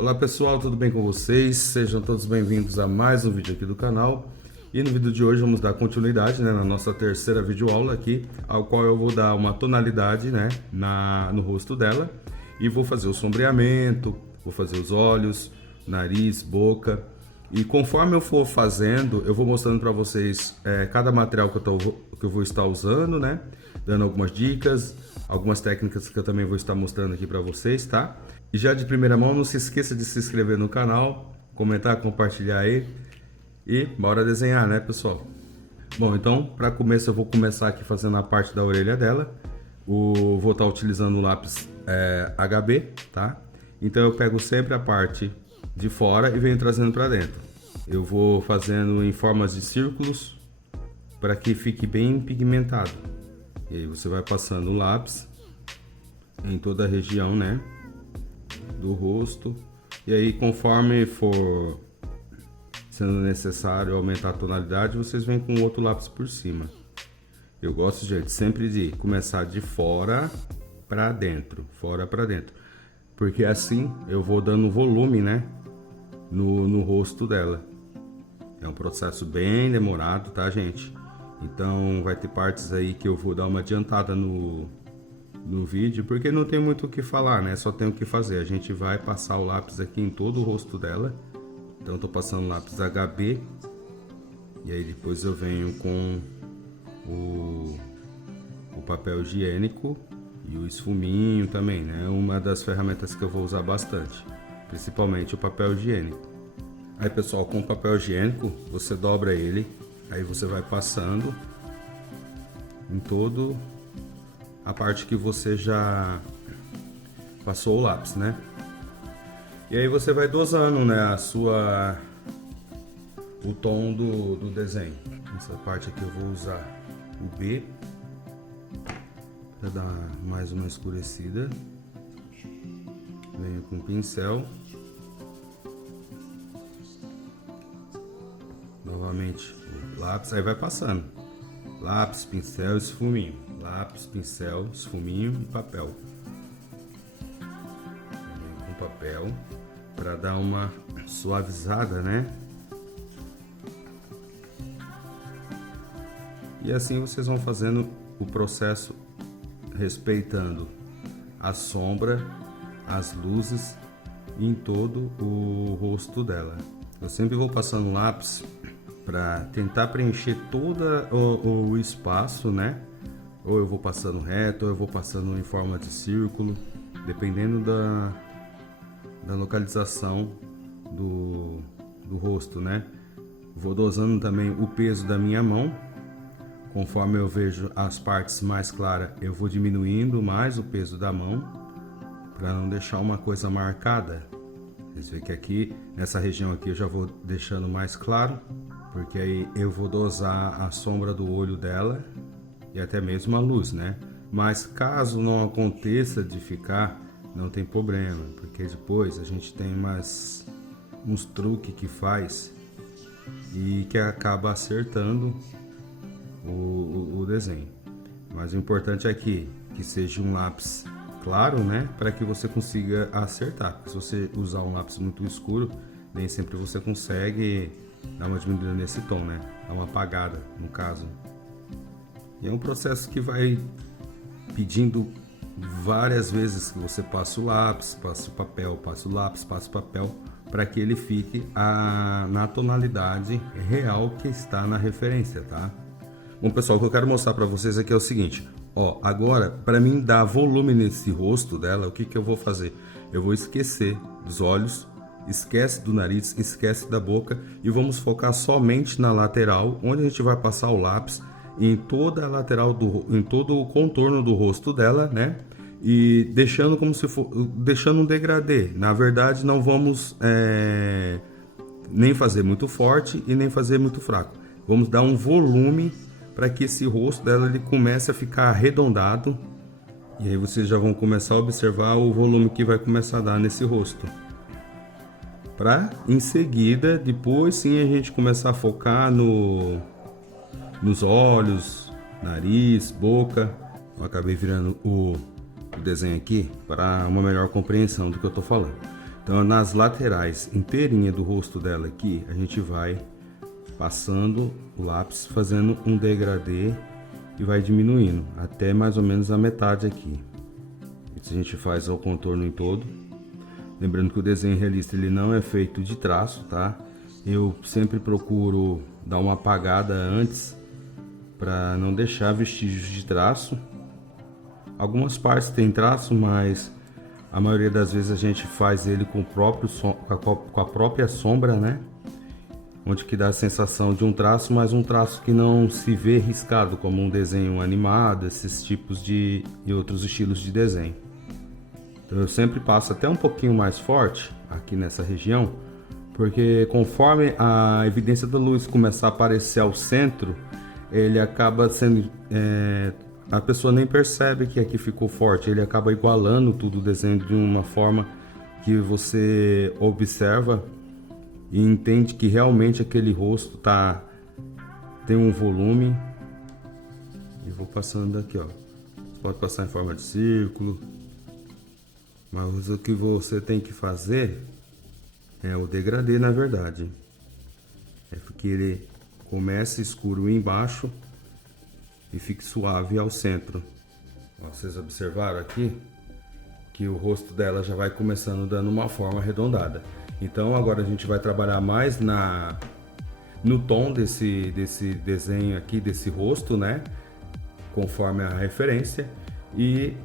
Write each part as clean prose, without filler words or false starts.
Olá pessoal, tudo bem com vocês? Sejam todos bem-vindos a mais um vídeo aqui do canal. E no vídeo de hoje vamos dar continuidade, na nossa terceira videoaula aqui, ao qual eu vou dar uma tonalidade, no rosto dela. E vou fazer o sombreamento, vou fazer os olhos, nariz, boca. E conforme eu for fazendo, eu vou mostrando para vocês cada material que eu vou estar usando, dando algumas dicas, algumas técnicas que eu também vou estar mostrando aqui para vocês, tá? E já de primeira mão, não se esqueça de se inscrever no canal, comentar, compartilhar aí e bora desenhar, né, pessoal? Bom, então, para começo eu vou começar aqui fazendo a parte da orelha dela. Vou estar utilizando o lápis HB, tá? Então eu pego sempre a parte de fora e venho trazendo para dentro. Eu vou fazendo em formas de círculos para que fique bem pigmentado. E aí você vai passando o lápis em toda a região, do rosto. E aí, conforme for sendo necessário aumentar a tonalidade, vocês vêm com outro lápis por cima. Eu gosto, gente, sempre de começar de fora para dentro, porque assim eu vou dando volume, no rosto dela. É um processo bem demorado, tá, gente? Então vai ter partes aí que eu vou dar uma adiantada no vídeo, porque não tem muito o que falar, só tem o que fazer. A gente vai passar o lápis aqui em todo o rosto dela. Então eu tô passando lápis HB. E aí depois eu venho com o papel higiênico e o esfuminho também, uma das ferramentas que eu vou usar bastante, principalmente o papel higiênico. Aí, pessoal, com o papel higiênico, você dobra ele, aí você vai passando em todo a parte que você já passou o lápis, E aí você vai dosando, o tom do desenho. Essa parte aqui eu vou usar o B para dar mais uma escurecida. Venho com o pincel. Novamente o lápis, aí vai passando. Lápis, pincel, esfuminho. Lápis, pincel, esfuminho e papel. Venho com papel para dar uma suavizada, E assim vocês vão fazendo o processo respeitando a sombra, as luzes em todo o rosto dela. Eu sempre vou passando lápis para tentar preencher todo o espaço, Ou eu vou passando reto, ou eu vou passando em forma de círculo, dependendo da localização do rosto, Vou dosando também o peso da minha mão. Conforme eu vejo as partes mais claras, eu vou diminuindo mais o peso da mão, para não deixar uma coisa marcada. Vocês veem que aqui, nessa região aqui, eu já vou deixando mais claro, porque aí eu vou dosar a sombra do olho dela e até mesmo a luz, Mas caso não aconteça de ficar, não tem problema, porque depois a gente tem uns truques que faz e que acaba acertando o desenho. Mas o importante é que seja um lápis claro, para que você consiga acertar. Porque se você usar um lápis muito escuro, nem sempre você consegue dar uma diminuída nesse tom, dar uma apagada, no caso. E é um processo que vai pedindo várias vezes que você passa o lápis, passa o papel, passa o lápis, passa o papel, para que ele fique na tonalidade real que está na referência, tá? Bom, pessoal, o que eu quero mostrar para vocês aqui é o seguinte. Agora, para mim dar volume nesse rosto dela, o que eu vou fazer? Eu vou esquecer dos olhos, esquece do nariz, esquece da boca e vamos focar somente na lateral, onde a gente vai passar o lápis em toda a lateral em todo o contorno do rosto dela, E deixando como se for, deixando um degradê. Na verdade, não vamos nem fazer muito forte e nem fazer muito fraco. Vamos dar um volume para que esse rosto dela ele comece a ficar arredondado. E aí vocês já vão começar a observar o volume que vai começar a dar nesse rosto. Para em seguida, depois sim a gente começar a focar nos olhos, nariz, boca. Eu acabei virando o desenho aqui para uma melhor compreensão do que eu estou falando. Então nas laterais inteirinha do rosto dela aqui, a gente vai passando o lápis, fazendo um degradê e vai diminuindo até mais ou menos a metade aqui. Isso a gente faz ao contorno em todo. Lembrando que o desenho realista ele não é feito de traço, tá? Eu sempre procuro dar uma apagada antes para não deixar vestígios de traço. Algumas partes tem traço, mas a maioria das vezes a gente faz ele com a própria sombra, né? Onde que dá a sensação de um traço, mas um traço que não se vê riscado, como um desenho animado, esses tipos e outros estilos de desenho. Então eu sempre passo até um pouquinho mais forte aqui nessa região, porque conforme a evidência da luz começar a aparecer ao centro, ele acaba sendo... a pessoa nem percebe que aqui ficou forte, ele acaba igualando tudo o desenho de uma forma que você observa e entende que realmente aquele rosto tem um volume. E vou passando daqui, ó. Você pode passar em forma de círculo, mas o que você tem que fazer é o degradê, na verdade. É que ele comece escuro embaixo e fique suave ao centro. Ó, vocês observaram aqui que o rosto dela já vai começando dando uma forma arredondada. Então agora a gente vai trabalhar mais no tom desse desenho aqui, desse rosto, né? Conforme a referência. E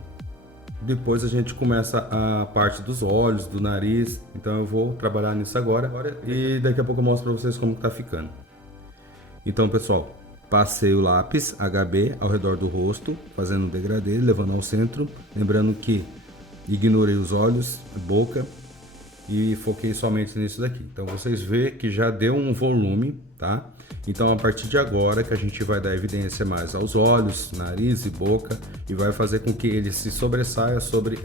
depois a gente começa a parte dos olhos, do nariz. Então eu vou trabalhar nisso agora. E daqui a pouco eu mostro para vocês como tá ficando. Então, pessoal, passei o lápis HB ao redor do rosto, fazendo um degradê, levando ao centro. Lembrando que ignorei os olhos, boca e foquei somente nisso daqui. Então vocês vê que já deu um volume, tá? Então a partir de agora que a gente vai dar evidência mais aos olhos, nariz e boca e vai fazer com que ele se sobressaia sobre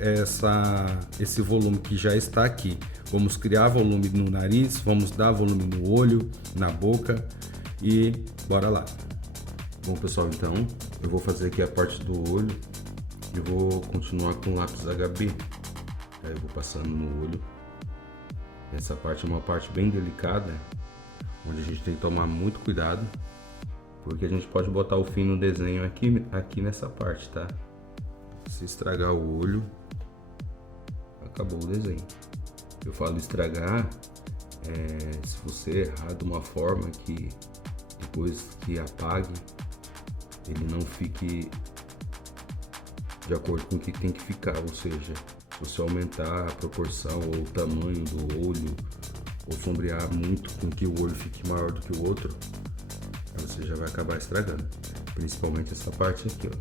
esse volume que já está aqui. Vamos criar volume no nariz, vamos dar volume no olho, na boca e bora lá. Bom, pessoal, então eu vou fazer aqui a parte do olho e vou continuar com o lápis HB. Aí eu vou passando no olho. Essa parte é uma parte bem delicada, onde a gente tem que tomar muito cuidado, porque a gente pode botar o fim no desenho aqui nessa parte, tá? Se estragar o olho, acabou o desenho. Eu falo estragar, se você errar de uma forma que depois que apague, ele não fique de acordo com o que tem que ficar, ou seja, se você aumentar a proporção ou o tamanho do olho, ou sombrear muito com que o olho fique maior do que o outro, aí você já vai acabar estragando, principalmente essa parte aqui, ó.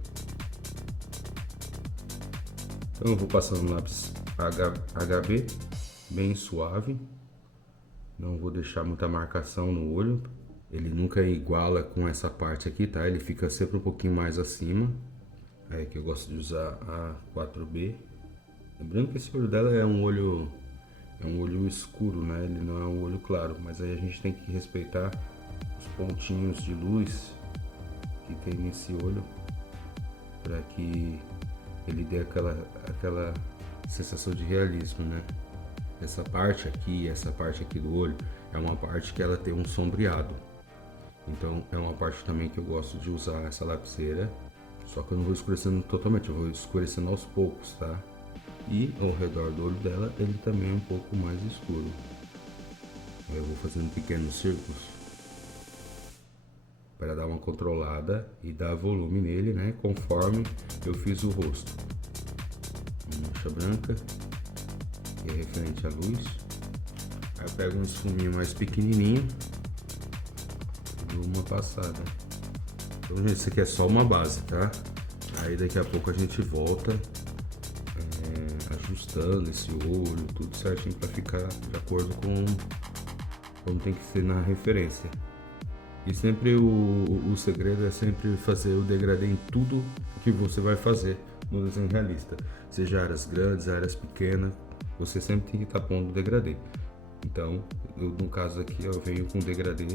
Então eu vou passando o lápis HB bem suave, não vou deixar muita marcação no olho, ele nunca iguala com essa parte aqui, tá? Ele fica sempre um pouquinho mais acima, é que eu gosto de usar a 4B. Lembrando que esse olho dela é um olho escuro, né? Ele não é um olho claro, mas aí a gente tem que respeitar os pontinhos de luz que tem nesse olho para que ele dê aquela sensação de realismo, né? Essa parte aqui do olho é uma parte que ela tem um sombreado. Então é uma parte também que eu gosto de usar essa lapiseira, só que eu não vou escurecendo totalmente, eu vou escurecendo aos poucos, tá? E ao redor do olho dela, ele também é um pouco mais escuro. Eu vou fazendo pequenos círculos para dar uma controlada e dar volume nele, né? Conforme eu fiz o rosto. Mancha branca, que é referente à luz. Aí eu pego um esfuminho mais pequenininho e dou uma passada. Então, gente, isso aqui é só uma base, tá? Aí daqui a pouco a gente volta ajustando esse olho, tudo certinho para ficar de acordo com como tem que ser na referência. E sempre o segredo é sempre fazer o degradê em tudo que você vai fazer no desenho realista, seja áreas grandes, áreas pequenas, você sempre tem que estar pondo o degradê. Então, no caso aqui, eu venho com degradê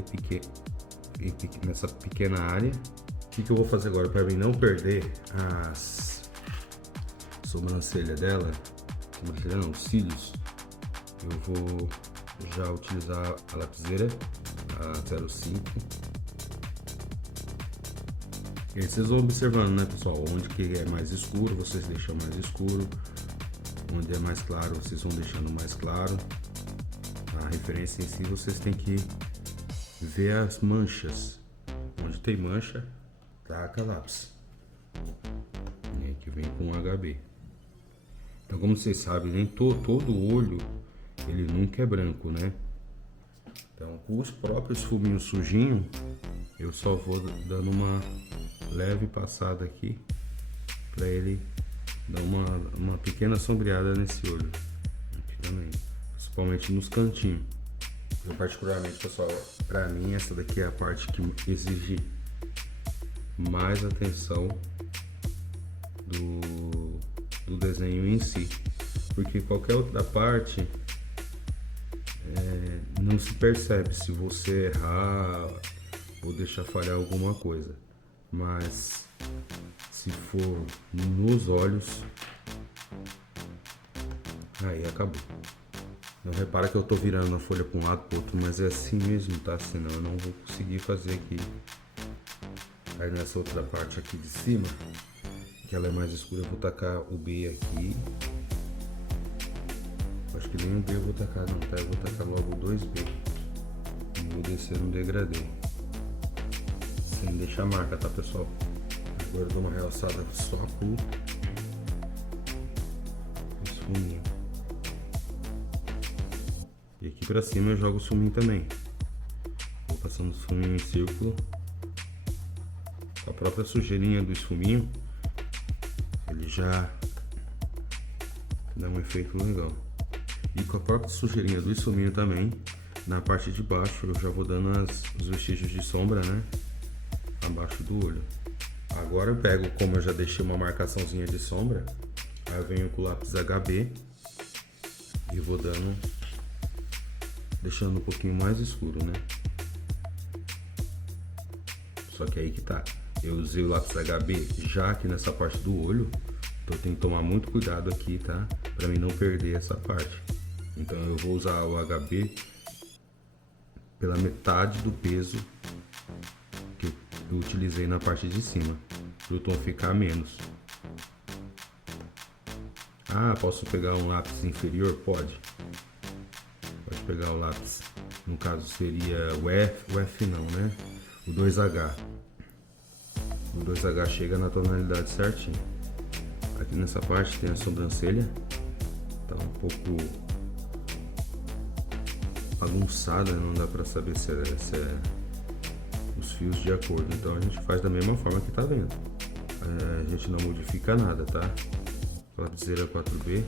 nessa pequena área. O que eu vou fazer agora para mim não perder as sobrancelha dela, sobrancelha não, os cílios? eu vou já utilizar a lapiseira, a 05. E aí vocês vão observando, né, pessoal, onde que é mais escuro, vocês deixam mais escuro, onde é mais claro, vocês vão deixando mais claro. A referência em si, vocês têm que ver as manchas. Onde tem mancha, taca lápis. E aqui vem com HB. Então, como vocês sabem, nem todo olho, ele nunca é branco, né? Então, com os próprios fuminhos sujinhos, eu só vou dando uma leve passada aqui para ele dar uma pequena sombreada nesse olho aqui também, principalmente nos cantinhos. Eu, particularmente, pessoal, para mim essa daqui é a parte que exige mais atenção do desenho em si, porque qualquer outra parte não se percebe se você errar ou deixar falhar alguma coisa, mas se for nos olhos, aí acabou. Não repara que eu tô virando a folha para um lado para o outro, mas é assim mesmo, tá? Senão eu não vou conseguir fazer aqui. Aí nessa outra parte aqui de cima, que ela é mais escura, eu vou tacar o B aqui. Acho que nem o B eu vou tacar não, tá? Eu vou tacar logo o 2B. E vou descer no degradê. Sem deixar marca, tá, pessoal? Agora eu dou uma realçada só com os fuminhos. E aqui pra cima eu jogo o fuminho também. Vou passando os fuminhos em círculo. A própria sujeirinha do esfuminho, ele já dá um efeito legal. E com a própria sujeirinha do esfuminho também, na parte de baixo eu já vou dando os vestígios de sombra, né? Abaixo do olho. Agora eu pego, como eu já deixei uma marcaçãozinha de sombra, aí eu venho com o lápis HB e vou dando, deixando um pouquinho mais escuro, né? Só que aí que tá, eu usei o lápis HB já aqui nessa parte do olho, então eu tenho que tomar muito cuidado aqui, tá? Pra mim não perder essa parte. Então eu vou usar o HB pela metade do peso que eu utilizei na parte de cima, para o tom ficar menos. Ah, posso pegar um lápis inferior? Pode. Pode pegar o lápis, no caso seria o F não, né? O 2H. O 2H chega na tonalidade certinho. Aqui nessa parte tem a sobrancelha, tá um pouco bagunçada, não dá pra saber se é os fios de acordo, então a gente faz da mesma forma que tá vendo. A gente não modifica nada, tá? Lapiseira 4B,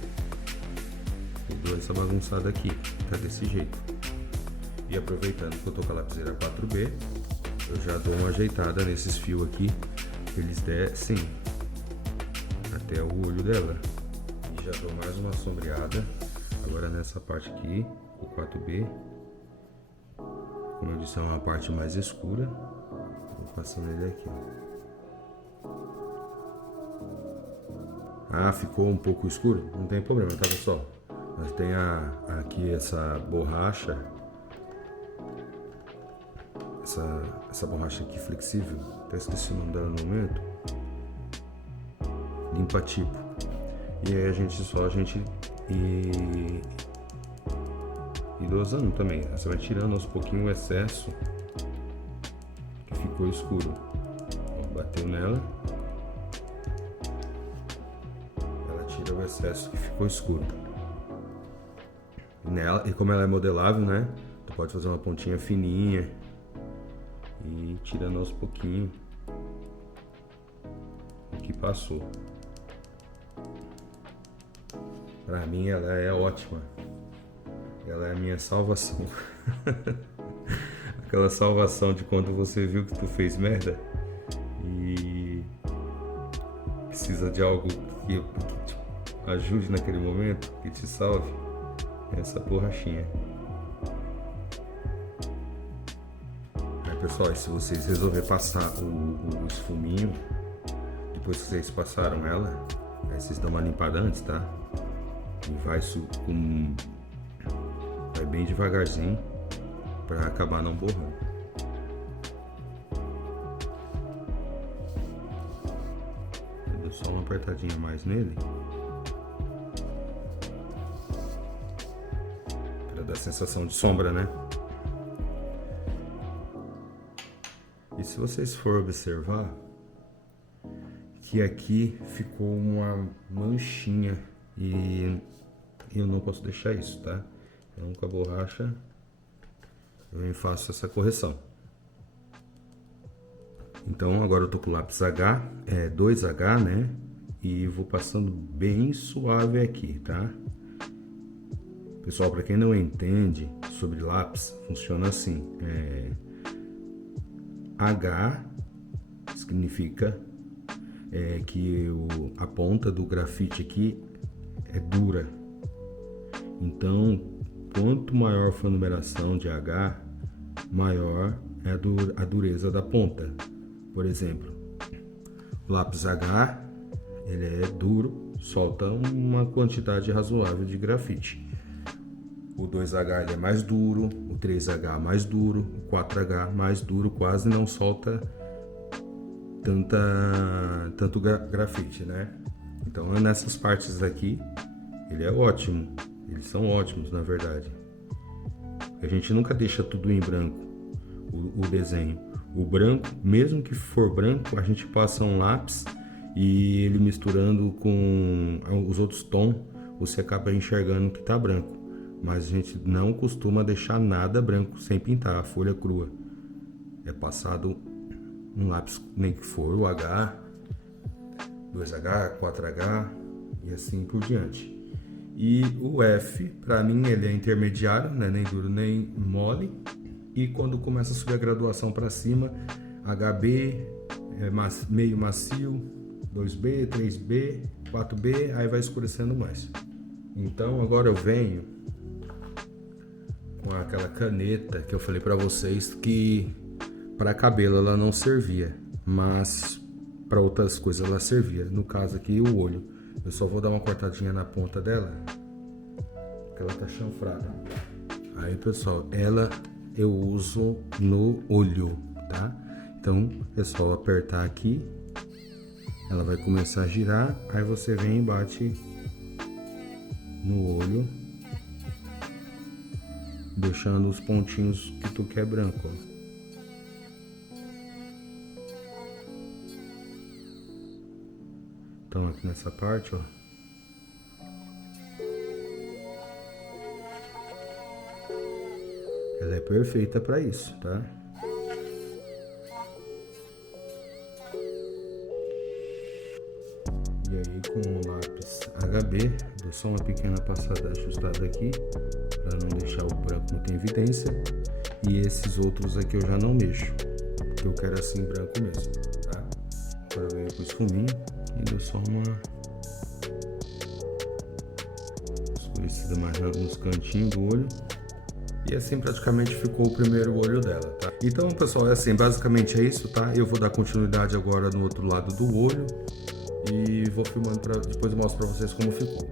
e dou essa bagunçada aqui, tá desse jeito. E aproveitando que eu tô com a lapiseira 4B, eu já dou uma ajeitada nesses fios aqui, que eles descem até o olho dela. E já dou mais uma sombreada, agora nessa parte aqui, o 4B. Como eu disse, é uma parte mais escura, vou passando ele aqui, ó. Ah, ficou um pouco escuro? Não tem problema, tá, pessoal? Mas tem aqui essa borracha, essa borracha aqui flexível, até esqueci o nome dela no momento, limpa tipo. E aí a gente e dosando também, você vai tirando aos pouquinhos o excesso que ficou escuro. Bateu nela, ela tira o excesso que ficou escuro. E como ela é modelável, né? Tu pode fazer uma pontinha fininha e tirando aos pouquinhos o que passou. Pra mim ela é ótima. Ela é a minha salvação. Aquela salvação de quando você viu que tu fez merda e precisa de algo que te ajude naquele momento, que te salve. Essa borrachinha. Aí, pessoal, se vocês resolverem passar o esfuminho, depois que vocês passaram ela, aí vocês dão uma limpada antes, tá? E vai com Vai bem devagarzinho para acabar não borrando. Eu dou só uma apertadinha a mais nele para dar sensação de sombra, né? E se vocês for observar que aqui ficou uma manchinha e eu não posso deixar isso, tá? Então com a borracha eu faço essa correção. Então agora eu tô com o lápis H, 2H, né? E vou passando bem suave aqui, tá? Pessoal, para quem não entende sobre lápis, funciona assim. H significa que a ponta do grafite aqui é dura. Então, quanto maior for a numeração de H, maior é a dureza da ponta. Por exemplo, o lápis H, ele é duro, solta uma quantidade razoável de grafite. O 2H ele é mais duro, o 3H mais duro, o 4H mais duro, quase não solta tanto grafite, né? Então nessas partes aqui ele é ótimo, eles são ótimos na verdade. A gente nunca deixa tudo em branco, o desenho. O branco, mesmo que for branco, a gente passa um lápis e ele misturando com os outros tons, você acaba enxergando que tá branco. Mas a gente não costuma deixar nada branco sem pintar, a folha crua. É passado um lápis, nem que for o H, 2H, 4H e assim por diante. E o F, para mim, ele é intermediário, né? Nem duro nem mole. E quando começa a subir a graduação para cima, HB é meio macio, 2B, 3B, 4B, aí vai escurecendo mais. Então agora eu venho com aquela caneta que eu falei para vocês que para cabelo ela não servia, mas para outras coisas ela servia. No caso aqui o olho, eu só vou dar uma cortadinha na ponta dela, porque ela tá chanfrada. Aí pessoal, ela eu uso no olho, tá? Então é só apertar aqui, ela vai começar a girar, aí você vem e bate no olho, deixando os pontinhos que tu quer branco, ó. Então aqui nessa parte, ó, ela é perfeita para isso, tá? E aí com o lápis HB, dou só uma pequena passada ajustada aqui, para não deixar o branco muito em evidência. E esses outros aqui eu já não mexo, porque eu quero assim branco mesmo, tá? Agora eu venho com o esfuminho e dou só uma escurecida mais nos cantinhos do olho. E assim praticamente ficou o primeiro olho dela, tá? Então pessoal, é assim, basicamente é isso, tá? Eu vou dar continuidade agora no outro lado do olho e vou filmando depois eu mostro pra vocês como ficou.